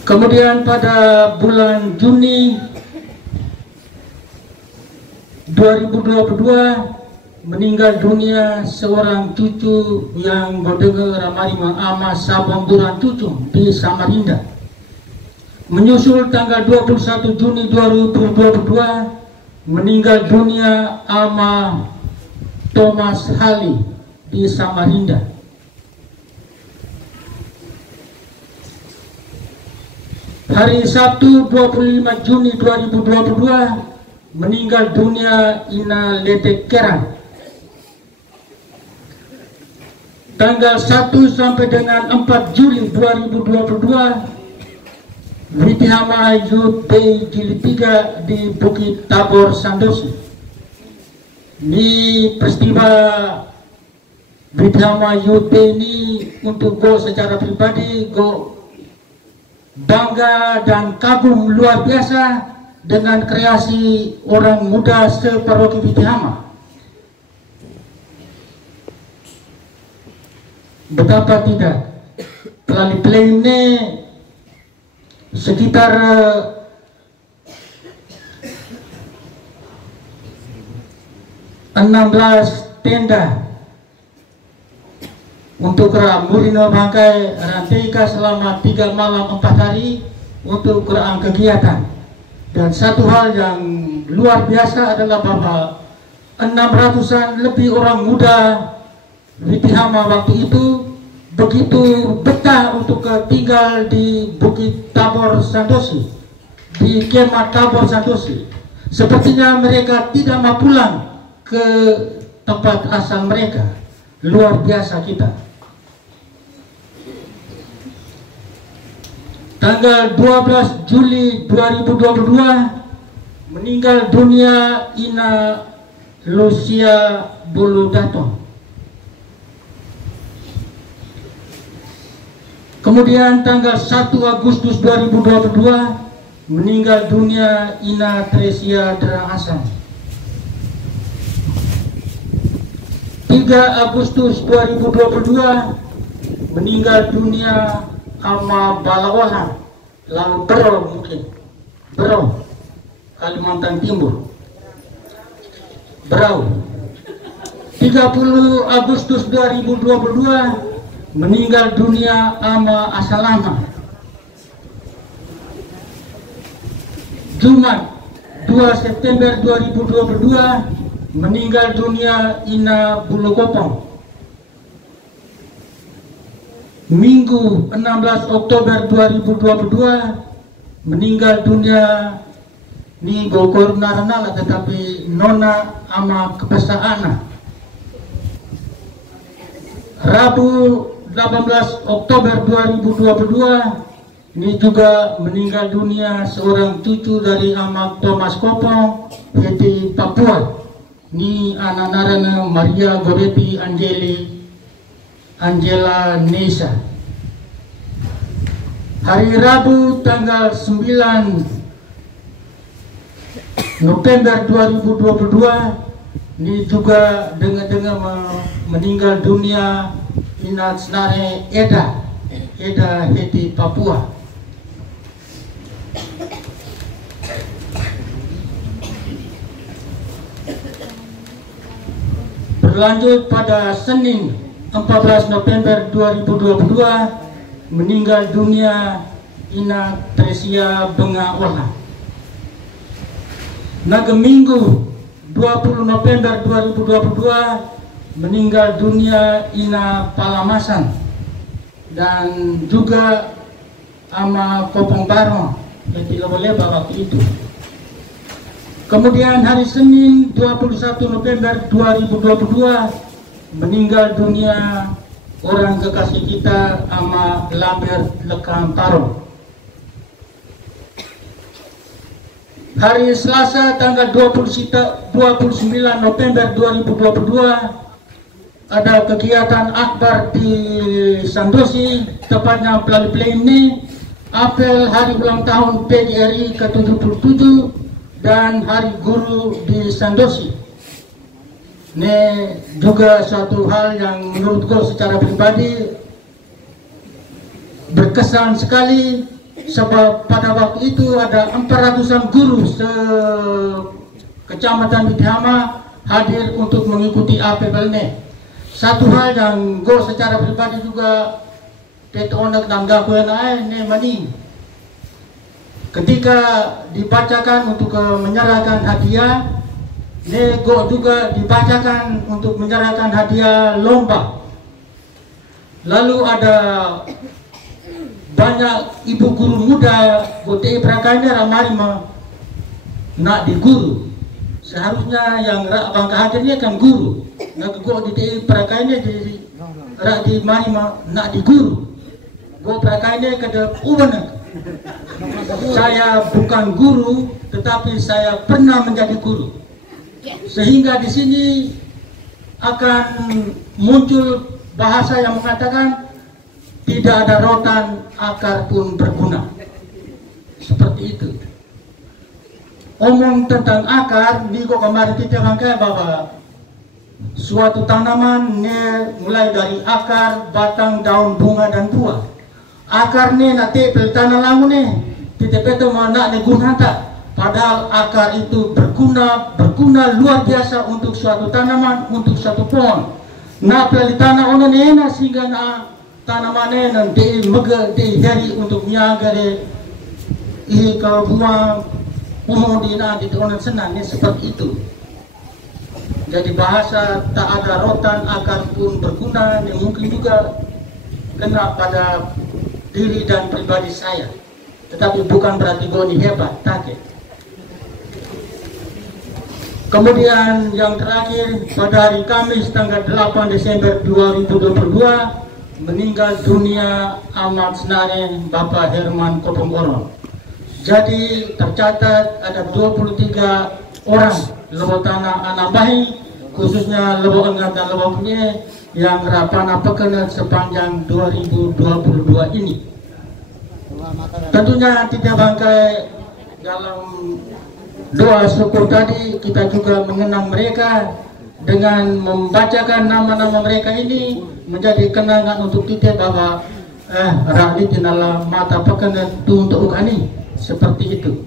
Kemudian pada bulan Juni 2022 meninggal dunia seorang cucu yang bodege Ramari Ama Sabang Buran Cucung di Samarinda. Menyusul tanggal 21 Juni 2022 meninggal dunia Ama Thomas Hali di Samarinda. Hari Sabtu 25 Juni 2022 meninggal dunia Ina Lete Keran. tanggal 1 sampai dengan 4 Juli 2022 Witihama Youth Day Jilid 3 di Bukit Tabor Sandosi. Ini peristiwa Witihama Youth Day ini untuk go secara pribadi go bangga dan kagum luar biasa dengan kreasi orang muda separoki Witihama. Betapa tidak, pelali-pelai ini sekitar 16 tenda untuk Murino bangkai ranteika selama 3 malam 4 hari untuk kegiatan. Dan satu hal yang luar biasa adalah bahwa 600-an lebih orang muda Witihama waktu itu begitu betah untuk tinggal di Bukit Tabor Sandosi, di kemah Tabor Sandosi. Sepertinya mereka tidak mau pulang ke tempat asal mereka. Luar biasa kita. Tanggal 12 Juli 2022 meninggal dunia Ina Lucia Buludaton. Kemudian tanggal 1 Agustus 2022 meninggal dunia Ina Tresia Derahasan. 3 Agustus 2022 meninggal dunia Alma Balawalan, lalu Bero mungkin, Bero, Kalimantan Timur, Berau. 30 Agustus 2022 meninggal dunia Ama Asalama. Jumat 2 September 2022 meninggal dunia Ina Bulukopong. Minggu 16 Oktober 2022 meninggal dunia ni Bogor Naranala tetapi Nona Ama Kepesaana. Rabu 18 Oktober 2022 ini juga meninggal dunia seorang cucu dari Ama Thomas Kopong di Papua. Ni anak narana Maria Goretti Angela Nesa. Hari Rabu tanggal 9 November 2022 ini juga dengar meninggal dunia Ina Snare Eda Heti Papua. Berlanjut pada Senin 14 November 2022 meninggal dunia Ina Tresia Bengaola. Naga Minggu 20 November 2022 meninggal dunia Ina Palamasan dan juga Ama Kopong Baro Heti Loboleba waktu itu. Kemudian hari Senin 21 November 2022 meninggal dunia orang kekasih kita Ama Lambert Lekang Paro. Hari Selasa tanggal 29 November 2022 ada kegiatan akbar di Sandosi, tepatnya pelali-pelai ini apel hari ulang tahun PGRI ke-77 dan hari guru di Sandosi. Ini juga suatu hal yang menurutku secara pribadi berkesan sekali, sebab pada waktu itu ada 400-an guru se-Kecamatan Witihama hadir untuk mengikuti apel ini. Satu hal yang gue secara pribadi juga tetonak dan gakuena ini mani. Ketika dibacakan untuk menyerahkan hadiah, nego juga dibacakan untuk menyerahkan hadiah lomba. Lalu ada banyak ibu guru muda bote prakanya ramari nak di guru. Seharusnya yang bangka hadirnya kan guru. Nak go di prakanya jadi rak di mari nak di guru. Go prakainya kada uban. Saya bukan guru, tetapi saya pernah menjadi guru. Sehingga di sini akan muncul bahasa yang mengatakan tidak ada rotan, akar pun berguna. Seperti itu. Omong tentang akar, di kemarin kita bangkai bahwa suatu tanaman mulai dari akar, batang, daun, bunga dan buah. Akar nanti tanah lamu kita betul mana guna tak. Padahal akar itu berguna luar biasa untuk suatu tanaman, untuk suatu pohon. Nak pelali tanah ona nena sehingga tanaman nanti mega dari untuk nyaga kalau buang pohon di orang senang seperti itu. Jadi bahasa tak ada rotan, akar pun berguna, mungkin juga kena pada diri dan pribadi saya. Tetapi bukan berarti goni hebat, tak. Kemudian yang terakhir, pada hari Kamis tanggal 8 Desember 2022 meninggal dunia amat senare Bapak Herman Kotonggoro. Jadi tercatat ada 23 orang lebo tanah anak bayi, khususnya lebo engat dan lebo punya yang rapana pekenal sepanjang 2022 ini. Tentunya tidak bangkai dalam doa syukur tadi kita juga mengenang mereka dengan membacakan nama-nama mereka ini menjadi kenangan untuk kita bahwa rakyat dalam mata pekenal untuk ukani seperti itu.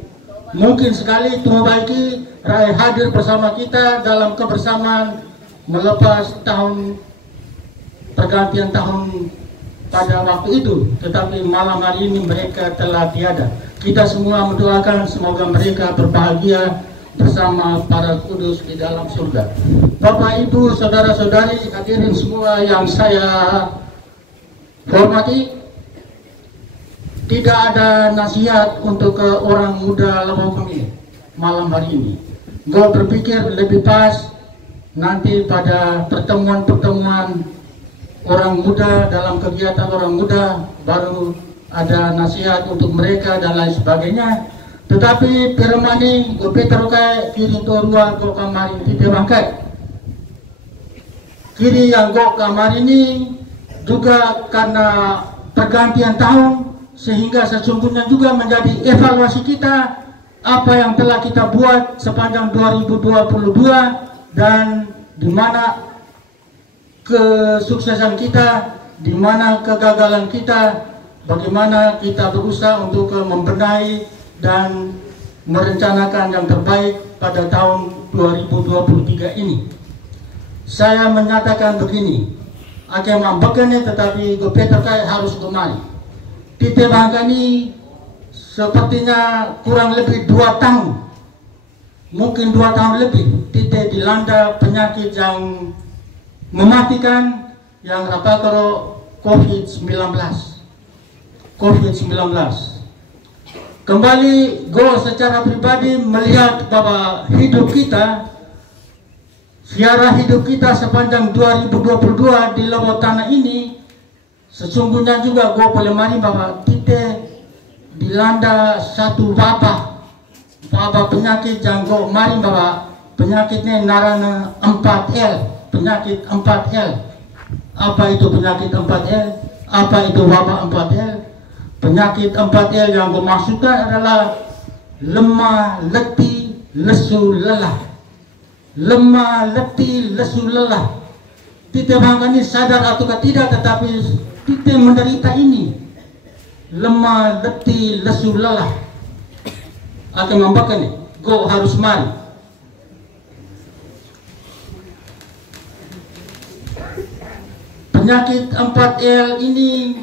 Mungkin sekali Tuhan baiki rakyat hadir bersama kita dalam kebersamaan melepas tahun pergantian tahun pada waktu itu, tetapi malam hari ini mereka telah tiada. Kita semua mendoakan semoga mereka berbahagia bersama para kudus di dalam surga. Bapak, Ibu, saudara-saudari hadirin semua yang saya hormati, tidak ada nasihat untuk orang muda Lembong ini malam hari ini. Gue berpikir lebih pas nanti pada pertemuan-pertemuan orang muda, dalam kegiatan orang muda baru ada nasihat untuk mereka dan lain sebagainya. Tetapi permani gue peterokai kiri torua gue kamar ini tidak bangkai. Kiri yang gue kamar ini juga karena pergantian tahun, sehingga sesungguhnya juga menjadi evaluasi kita apa yang telah kita buat sepanjang 2022 dan di mana kesuksesan kita, di mana kegagalan kita, bagaimana kita berusaha untuk membenahi dan merencanakan yang terbaik pada tahun 2023 ini. Saya menyatakan begini, akan membekane tetapi gue terkait harus kemari. Tite Bangkani sepertinya kurang lebih 2 tahun, mungkin 2 tahun lebih, Tite dilanda penyakit yang mematikan yang rapakaro COVID-19. Kembali gue secara pribadi melihat bahwa hidup kita, siara hidup kita sepanjang 2022 di lembah tanah ini, sesungguhnya juga gue boleh mari bahwa kita dilanda satu wabah penyakit yang gue mari bahwa penyakitnya narana 4L. Penyakit 4L. Apa itu penyakit 4L? Apa itu wabah 4L? Penyakit 4L yang bermaksudkan adalah lemah, letih, lesu, lelah. Lemah, letih, lesu, lelah. Kita Bangkani sadar atau tidak, tetapi kita menderita ini. Lemah, letih, lesu, lelah. Akan membakar nih. Go harus mari. Penyakit 4L ini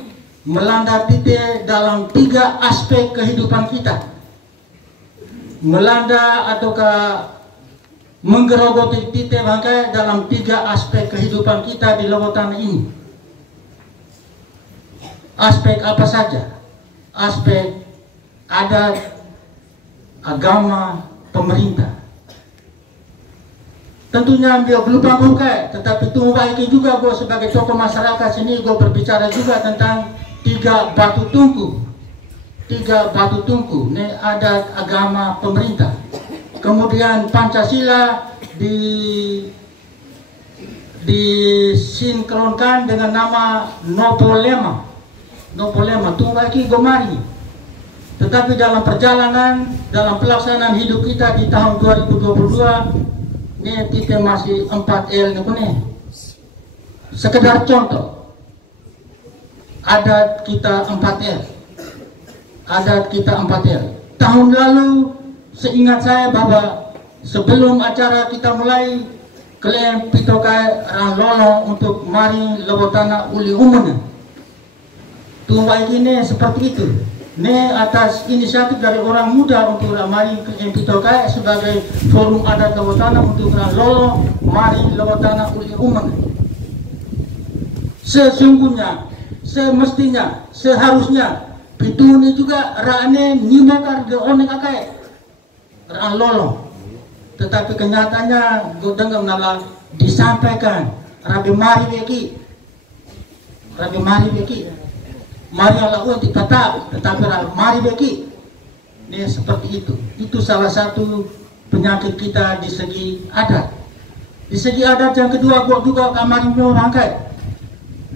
melanda kita dalam 3 aspek kehidupan kita. Melanda ataukah menggerogoti kita bangkai dalam 3 aspek kehidupan kita di lembah tanah ini. Aspek apa saja? Aspek adat, agama, pemerintah. tentunya dia lupa buka, tetapi tunggu baik juga gue sebagai tokoh masyarakat sini gue berbicara juga tentang 3 batu tungku. 3 batu tungku, ini adat agama pemerintah. Kemudian Pancasila disinkronkan dengan nama Nopolema. Nopolema, tunggu lagi gomari. Tetapi dalam perjalanan, dalam pelaksanaan hidup kita di tahun 2022, ini kita masih 4L nih. Sekedar contoh, adat kita 4L. Adat kita 4L. Tahun lalu, seingat saya bahwa sebelum acara kita mulai, kalian pitokai orang lolo untuk mari lewatana uli umumnya. Tunggu ini seperti itu. Ini atas inisiatif dari orang muda untuk mari kalian pitokai sebagai forum adat lewatana untuk orang lolo mari lewatana uli umumnya. Sesungguhnya, semestinya, seharusnya pituni juga rane nyimakar de onek akai orang lolo. Tetapi kenyataannya gue dengar malah disampaikan Rabi mari beki mari ala unti kata, tetapi Rabi mari beki ini seperti itu salah satu penyakit kita di segi adat. Di segi adat yang kedua gue juga kemarin merangkai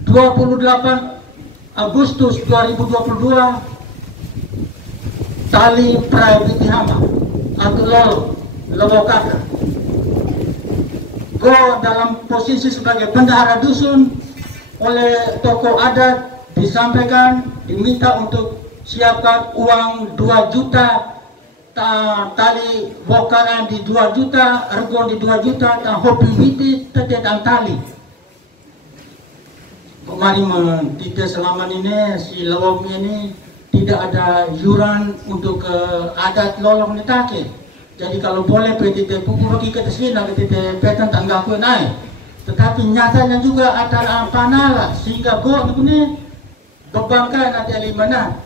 28 Agustus 2022 tali praibitihama atau lolokaka. Go dalam posisi sebagai bendahara dusun oleh tokoh adat disampaikan diminta untuk siapkan uang 2 juta, tali bokaran di 2 juta, ergon di 2 juta, hobi witi tetetan tali. Kemarin tidak selama ini si lawang ini tidak ada yuran untuk adat lolong netake. Jadi kalau boleh PTT buku bagi ke sini, PTT petan tangga aku naik. Tetapi nyatanya juga ada panala sehingga gua ini bebankan nanti alimana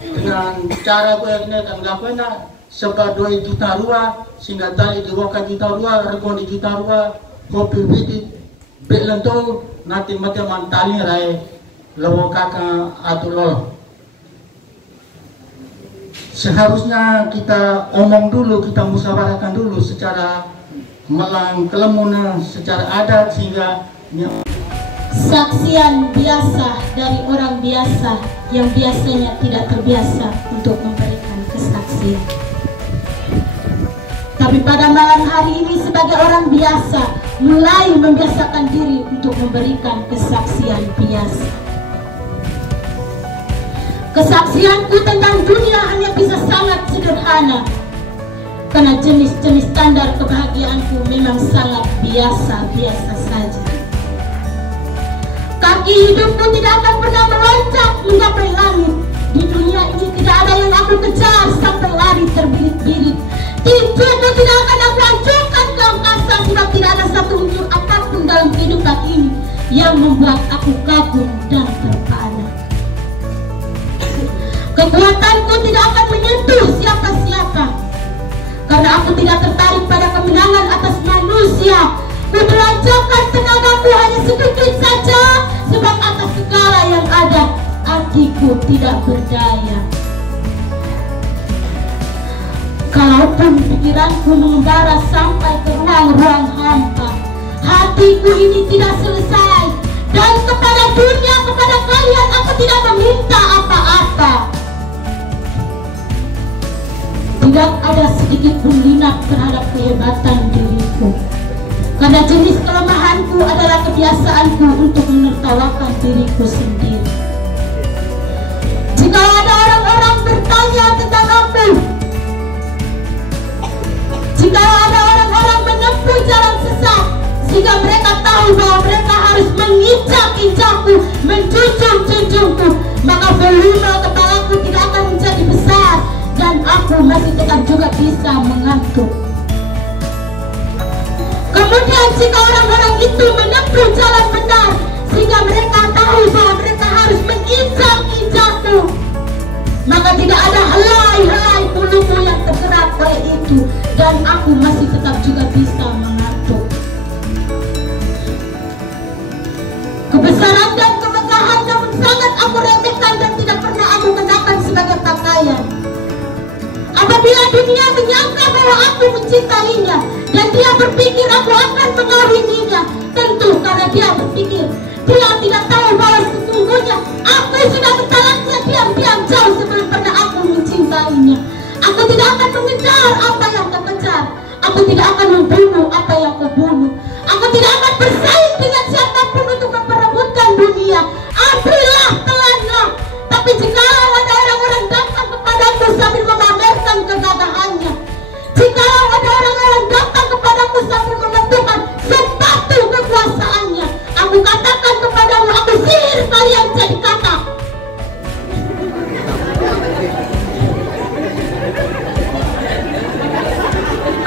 dengan cara gue ini tangga aku na sebab 2 juta rupiah sehingga tali di 2 juta rupiah, rekon di juta rupiah, kopi biti belentu nanti macam tali rai lawo kakak atau lolo. Seharusnya kita omong dulu, kita musyawarahkan dulu secara melang kelemunan, secara adat sehingga saksian biasa dari orang biasa yang biasanya tidak terbiasa untuk memberikan kesaksian. Tapi pada malam hari ini sebagai orang biasa mulai membiasakan diri untuk memberikan kesaksian biasa. Kesaksianku tentang dunia hanya bisa sangat sederhana karena jenis-jenis standar kebahagiaanku memang sangat biasa-biasa saja. Kaki hidupku tidak akan pernah meloncat mencapai langit. Di dunia ini tidak ada yang aku kejar sampai lari terbirit-birit. Tidurku tidak akan aku hancurkan ke angkasa sebab tidak ada satu unsur apapun dalam kehidupan ini yang membuat aku kagum dan terpana. Kekuatanku tidak akan menyentuh siapa-siapa karena aku tidak tertarik pada kemenangan atas manusia. Kubelanjakan tenagaku hanya sedikit saja sebab atas segala yang ada hatiku tidak berdaya. Kalaupun pikiranku mengembara sampai ke ruang-ruang hampa, hatiku ini tidak selesai. Dan kepada dunia, kepada kalian aku tidak meminta apa-apa. Tidak ada sedikit pun minat terhadap kehebatan diriku. Karena jenis kelemahanku adalah kebiasaanku untuk menertawakan diriku sendiri. Jika ada orang-orang bertanya tentang aku, jika ada orang-orang menempuh jalan sesat, sehingga mereka tahu bahwa mereka harus menginjak-injakku, menjunjung-junjungku, maka volume kepalaku tidak akan menjadi besar dan aku masih tetap juga bisa mengantuk. Kemudian jika orang-orang itu menempuh jalan benar sehingga mereka tahu bahwa mereka harus menginjak-injakku, maka tidak ada helai-helai buluku yang tergerak oleh itu dan aku masih tetap juga bisa mengantuk. dunia menyangka bahwa aku mencintainya, dan dia berpikir aku akan mengawininya. Tentu karena dia berpikir, dia tidak tahu bahwa sesungguhnya aku sudah mentalaknya diam-diam jauh sebelum pernah aku mencintainya. Aku tidak akan mengejar apa yang kau kejar. Aku tidak akan membunuh apa yang kau bunuh. Aku tidak akan bersaing dengan siapapun untuk memperebutkan dunia. Ambillah, telanlah. Tapi jika ada orang-orang datang kepadaku sambil memamerkan kegagahannya, jika ada orang-orang datang kepadaku sambil menentukan sepatu kekuasaannya, aku katakan kepadamu, aku sihir kalian jadi katak.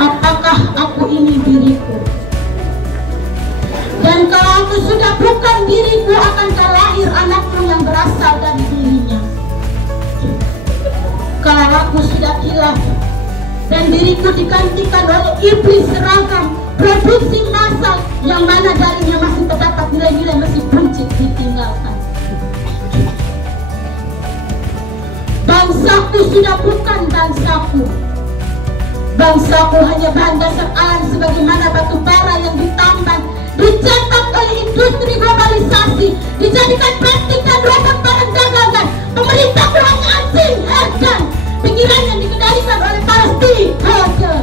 Apakah aku ini diriku? Dan kalau aku sudah bukan diriku, akan terlahir anakku yang berasal dari dirinya. Kalau aku sudah hilang dan diriku digantikan oleh iblis seragam produksi massal yang mana darinya masih terdapat nilai-nilai masih buncit ditinggalkan. Bangsaku sudah bukan bangsaku. Bangsaku hanya bahan dasar alam sebagaimana batu bara yang ditambang, dicetak oleh industri globalisasi, dijadikan plastik dan robot barang dagangan. Pemerintah hanya asing, herdan, pikiran yang dikendalikan oleh para stakeholder.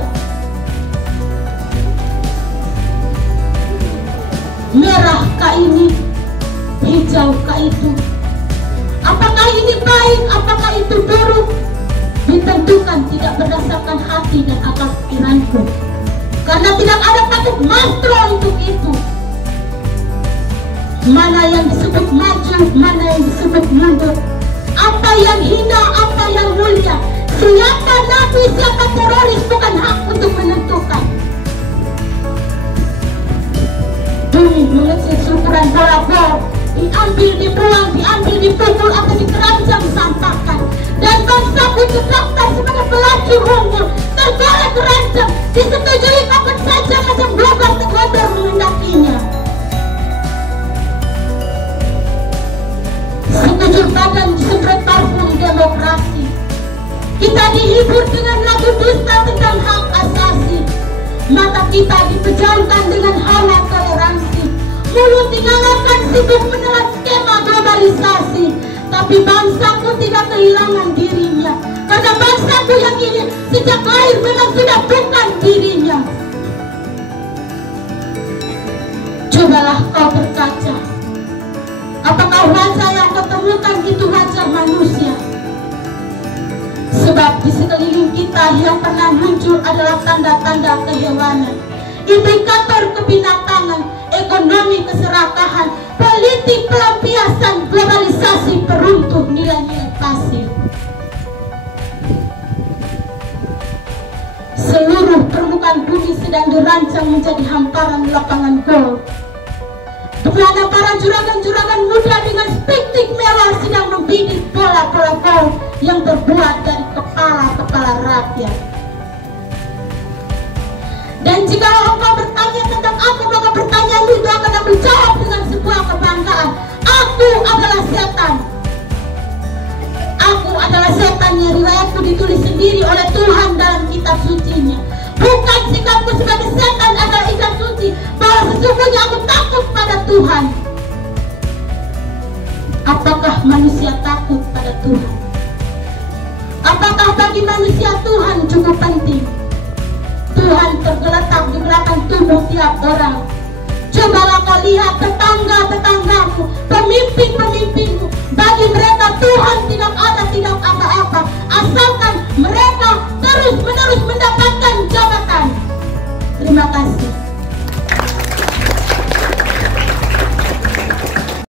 Merahkah ini? Hijaukah itu? Apakah ini baik? Apakah itu buruk? Ditentukan tidak berdasarkan hati dan akal pikiranku, karena tidak ada patut mastro untuk itu. Mana yang disebut maju, mana yang disebut mundur, apa yang hina, apa yang mulia, siapa nabi, siapa teroris, bukan hak untuk menentukan. Bumi mengecil syukuran bola-bola, diambil, dibuang, diambil, dipukul atau dikeranjang sampahkan. Dan bangsaku terdaftar sebagai pelacur unggul, tergolek keranjang, disetujui kapan saja macam global stakeholder mengendakinya. Sekujur badan disemprot parfum demokrasi. Kita dihibur dengan lagu dusta tentang hak asasi. Mata kita dipejamkan dengan hawa toleransi. Mulut dinyalakan sibuk menelan skema globalisasi. Tapi bangsaku tidak kehilangan dirinya, karena bangsaku yang ini sejak lahir memang sudah bukan dirinya. Cobalah kau berkaca. Apakah wajah yang kau temukan itu wajah manusia? Sebab di sekeliling kita yang pernah muncul adalah tanda-tanda kehewanan, indikator kebinatangan, ekonomi keserakahan, politik pelampiasan, globalisasi peruntuh nilai-nilai pasif. Seluruh permukaan bumi sedang dirancang menjadi hamparan lapangan gol, di mana para juragan-juragan muda dengan spektik mewah sedang membidik bola-bola gol yang terbuat dari kepala-kepala rakyat. Dan jika engkau bertanya tentang aku, maka pertanyaanmu itu akan aku jawab dengan sebuah kebanggaan. Aku adalah setan. Aku adalah setan yang riwayatku ditulis sendiri oleh Tuhan dalam kitab sucinya. Bukan sikapku sebagai setan adalah ikat suci bahwa sesungguhnya aku takut pada Tuhan. Apakah manusia takut pada Tuhan? Apakah bagi manusia Tuhan cukup penting? Tuhan tergeletak di belakang tubuh tiap orang. Cobalah kau lihat tetangga-tetanggamu, pemimpin-pemimpinmu. Bagi mereka Tuhan tidak ada, tidak apa-apa, asalkan mereka terus-menerus mendapatkan jabatan. Terima kasih.